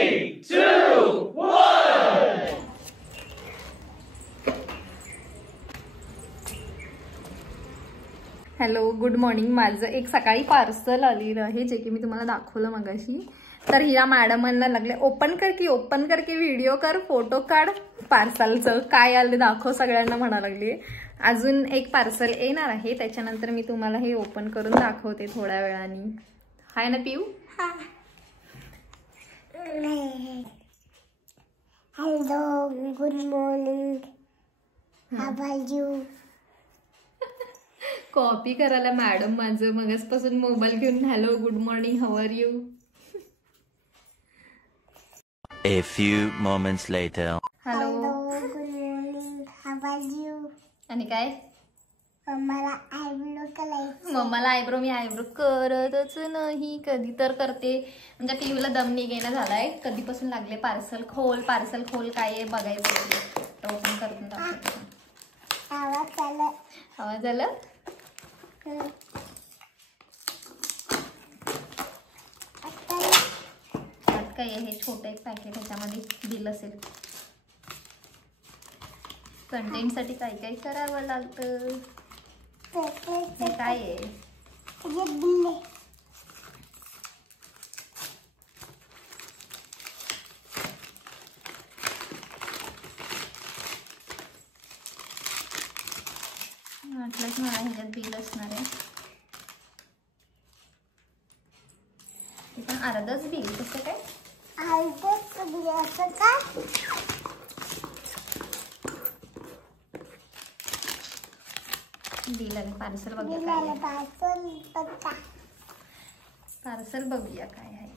3, 2, 1. Hello, good morning. माझं एक सकाळी पार्सल आलेलं आहे जे की मी तुम्हाला दाखवलं मगाशी. तर हिला मॅडमांना लागले ओपन कर की व्हिडिओ कर, फोटो काढ पार्सलचं काय आलं दाखव सगळ्यांना म्हणा लागले. अजून एक पार्सल येणार आहे, त्याच्यानंतर मी तुम्हाला हे ओपन करून दाखवते थोड्या वेळाने. हाय ना पिऊ? Hello, good morning, how are you? Copy करायला मॅडम माझं मगासपासून मोबाईल घेऊन hello good morning how are you. A few moments later. Hello, good morning, how are you? आणि काय मला आयब्रो करायचं. मम्माला आयब्रो मी आयब्रो करतच नाही, कधी तर करते. म्हणजे पिऊला दम निघेना झालाय. कधीपासून लागले पार्सल खोल काय आहे बघायचं. ओपन करून दाखवते. आवाज आला. त्यात काय आहे, छोटं एक पॅकेट ह्याच्यामध्ये बिल असेल. कंटेंट साठी काय काय करावं लागतं. हे काय आहे? वाटलंच मला ह्याच्यात बिल असणार आहे. हे पण अर्धच बिल कसं काय? बिल आहे. पार्सल बघूया पार्सल बघूया काय आहे.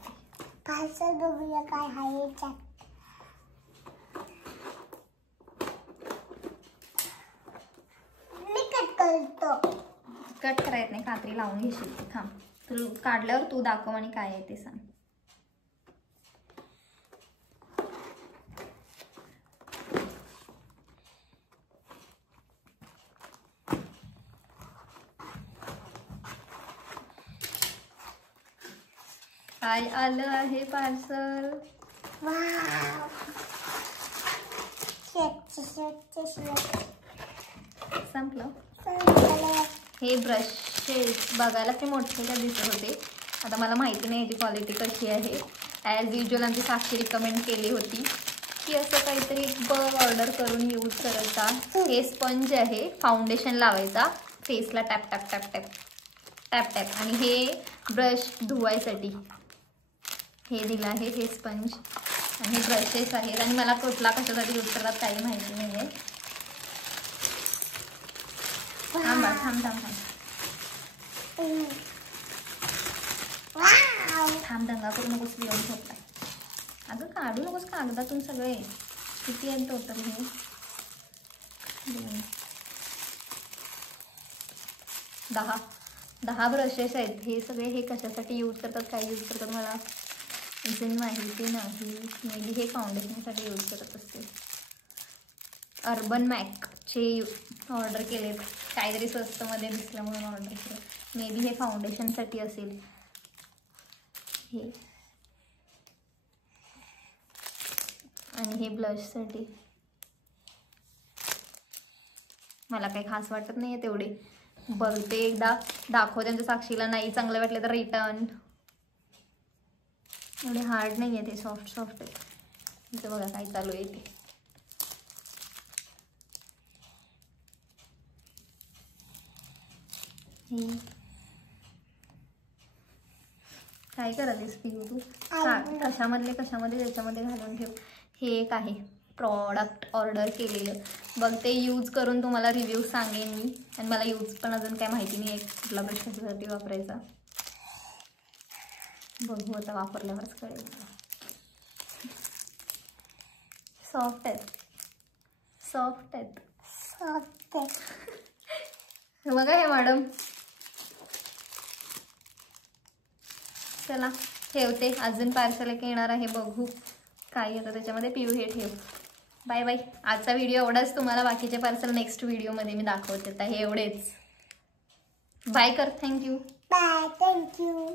पार्सल बघूया काय आहे. कट करायचं नाही, कात्री लावून घेशील. थांब, तू काढल्यावर तू दाखव आणि काय आहे ते सांग. काय आलं आहे पार्सल? संपलं. हे ब्रशेस बघायला ते मोठे का दिसत होते. आता मला माहिती नाही याची क्वालिटी कशी आहे. ॲज युजल आमची साक्षी रिकमेंड केली होती की असं काहीतरी ऑर्डर करून यूज करायचा. हे स्पंज आहे, फाउंडेशन लावायचा फेसला, tap tap tap tap tap tap. आणि हे ब्रश धुवायसाठी हे दिलं आहे, हे स्पंज. आणि हे ब्रशेस आहेत. आणि मला कुठला कशासाठी यूज करतात काही माहिती नाही आहे. थांब दंगा करू नकोस, लिहून ठेवताय. अगं काढू नकोस कागदातून सगळे. किती आहे टोटल? हे 10 ब्रशेस आहेत. हे सगळे हे कशासाठी यूज करतात, काय यूज करतात मला अजून माहिती नाही. मे बी हे फाउंडेशनसाठी यूज करत असतील. अर्बन मॅकचे ऑर्डर केलेत, काहीतरी स्वस्तमध्ये दिसलं म्हणून ऑर्डर केलं. मे बी हे फाउंडेशनसाठी असेल. हे आणि हे ब्लशसाठी. मला काही खास वाटत नाही आहे तेवढे. बघते एकदा, दाखवते त्यांच्या साक्षीला. नाही चांगलं वाटले तर रिटर्न. एवढे हार्ड नाही आहे ते, सॉफ्ट आहे. इथं बघा काय चालू आहे ते. काय करालीस पिऊ तू? कशामध्ये त्याच्यामध्ये घालून ठेव. हे एक आहे प्रॉडक्ट ऑर्डर केलेलं. बघ ते यूज करून तुम्हाला रिव्ह्यू सांगेन मी. आणि मला यूज पण अजून काय माहिती नाही आहे कुठला ब्रश कशासाठी वापरायचा. बघू आता वापरल्यावरच कळेल. सॉफ्ट आहेत. बघा हे मॅडम. चला ठेवते. अजून पार्सल एक येणार आहे, बघू काय येतं त्याच्यामध्ये. पिऊ हे ठेव. Bye bye. आजचा व्हिडिओ एवढाच. तुम्हाला बाकीचे पार्सल नेक्स्ट व्हिडिओमध्ये मी दाखवते. आता हे एवढेच. बाय कर. थँक्यू. Bye, thank you.